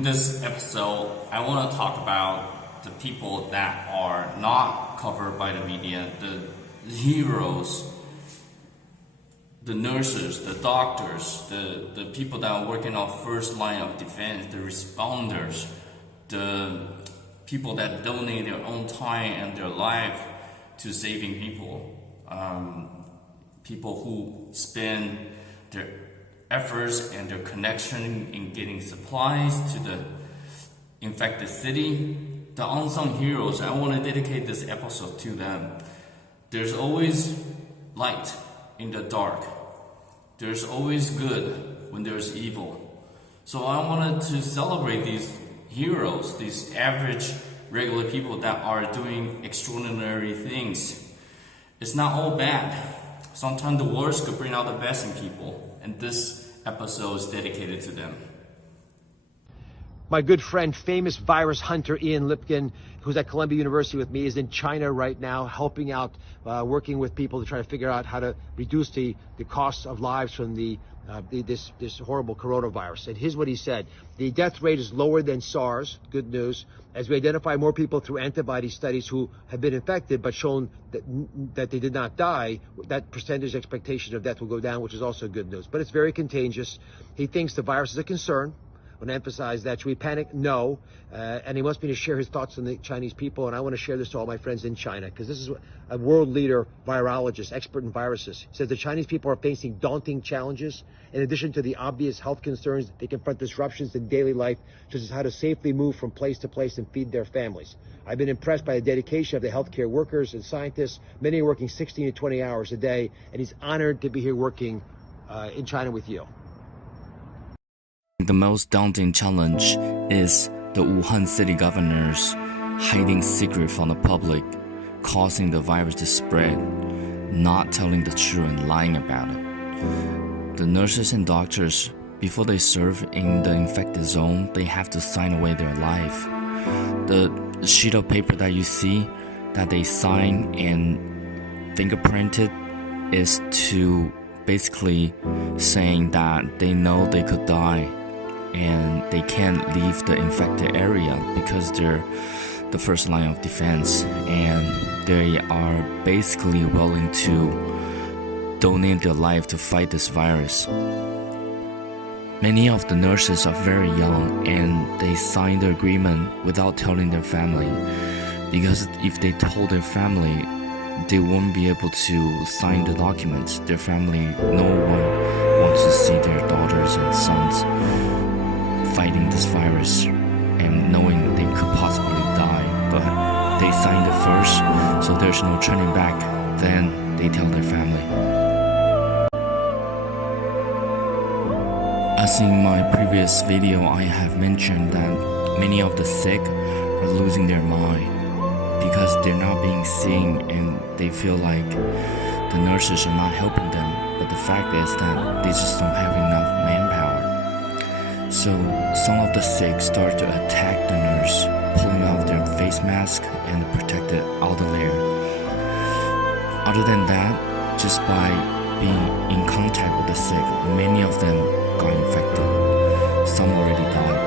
In this episode, I want to talk about the people that are not covered by the media, the heroes, the nurses, the doctors, the people that are working on first line of defense, the responders, the people that donate their own time and their life to saving people, people who spend their efforts and their connection in getting supplies to the infected city. The unsung heroes, I want to dedicate this episode to them. There's always light in the dark. There's always good when there's evil. So I wanted to celebrate these heroes, these average, regular people that are doing extraordinary things. It's not all bad. Sometimes the worst could bring out the best in people, and this episode is dedicated to them. My good friend, famous virus hunter Ian Lipkin, who's at Columbia University with me, is in China right now, helping out, working with people to try to figure out how to reduce the costs of lives from this horrible coronavirus. And here's what he said: the death rate is lower than SARS. Good news. As we identify more people through antibody studies who have been infected but shown that they did not die, that percentage expectation of death will go down, which is also good news. But it's very contagious. He thinks the virus is a concern. I want to emphasize that. Should we panic? No. And he wants me to share his thoughts on the Chinese people, and I want to share this to all my friends in China, because this is a world leader virologist, expert in viruses. He says the Chinese people are facing daunting challenges. In addition to the obvious health concerns, they confront disruptions in daily life, such as how to safely move from place to place and feed their families. I've been impressed by the dedication of the healthcare workers and scientists. Many are working 16 to 20 hours a day, and he's honored to be here working in China with you. The most daunting challenge is the Wuhan city governors hiding secret from the public, causing the virus to spread, not telling the truth and lying about it. The nurses and doctors, before they serve in the infected zone, they have to sign away their life. The sheet of paper that you see that they sign and fingerprinted is to basically saying that they know they could die and they can't leave the infected area because they're the first line of defense, and they are basically willing to donate their life to fight this virus. Many of the nurses are very young, and they signed the agreement without telling their family, because if they told their family, they won't be able to sign the documents. Their family, no one wants to see their daughters and sons fighting this virus and knowing they could possibly die, but they signed it first, so there's no turning back. Then they tell their family. As in my previous video, I have mentioned that many of the sick are losing their mind because they're not being seen, and they feel like the nurses are not helping them, but the fact is that they just don't have enough manpower. So some of the sick start to attack the nurse, pulling off their face mask and the protective outer layer. Other than that, just by being in contact with the sick, many of them got infected. Some already died.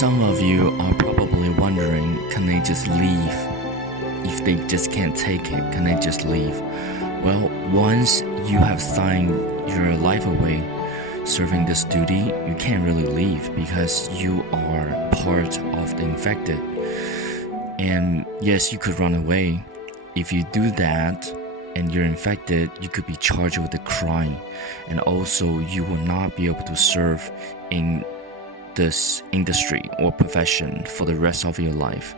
Some of you are probably wondering, can they just leave? If they just can't take it, can they just leave? Well, once you have signed your life away serving this duty, you can't really leave because you are part of the infected. And yes, you could run away. If you do that and you're infected, you could be charged with a crime, and also you will not be able to serve in this industry or profession for the rest of your life.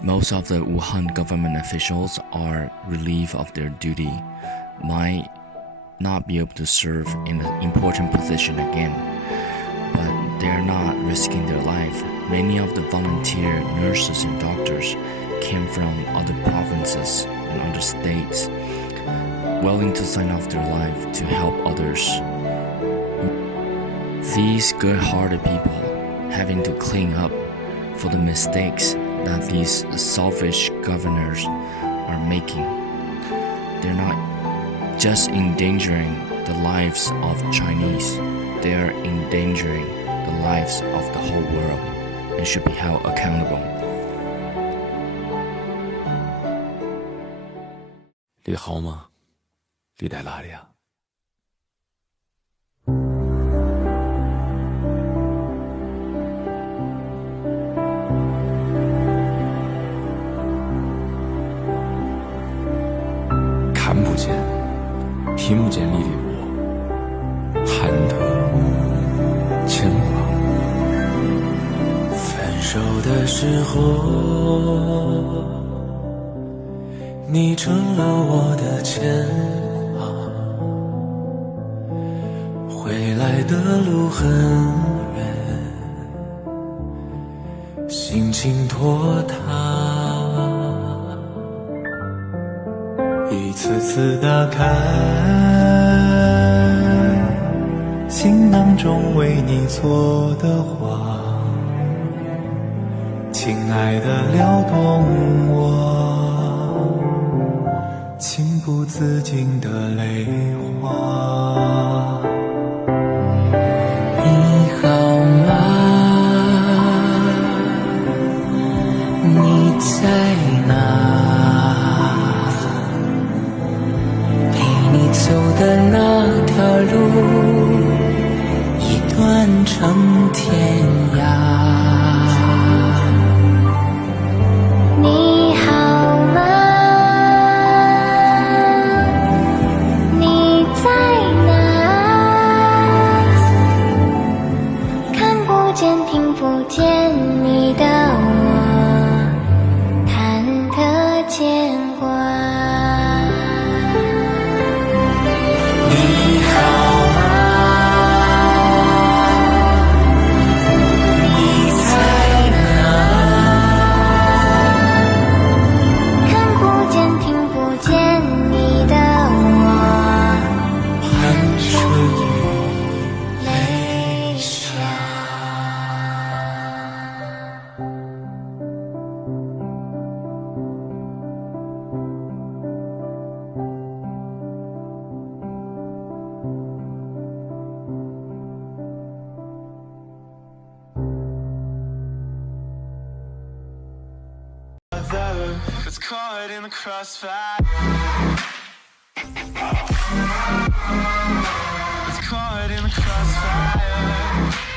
Most of the Wuhan government officials are relieved of their duty, might not be able to serve in an important position again, but they're not risking their life. Many of the volunteer nurses and doctors came from other provinces and other states, willing to sign off their life to help others. These good-hearted people having to clean up for the mistakes that these selfish governors are making. They're not just endangering the lives of Chinese, they are endangering the lives of the whole world and should be held accountable. 你好嗎？你喺哪裡啊？看不見、聽不見你的我，盼得牽掛。分手的時候，你成了我的牽掛。回來的路很遠，心情拖沓。一次次打開行囊中為你做的花，親愛的撩動我情不自禁的淚花。你好嗎？你在哪？走的那條路，已斷成天涯。你好嗎？你在哪？看不見聽不見你的我，忐忑牽掛。It's caught in the crossfire. It's caught in the crossfire.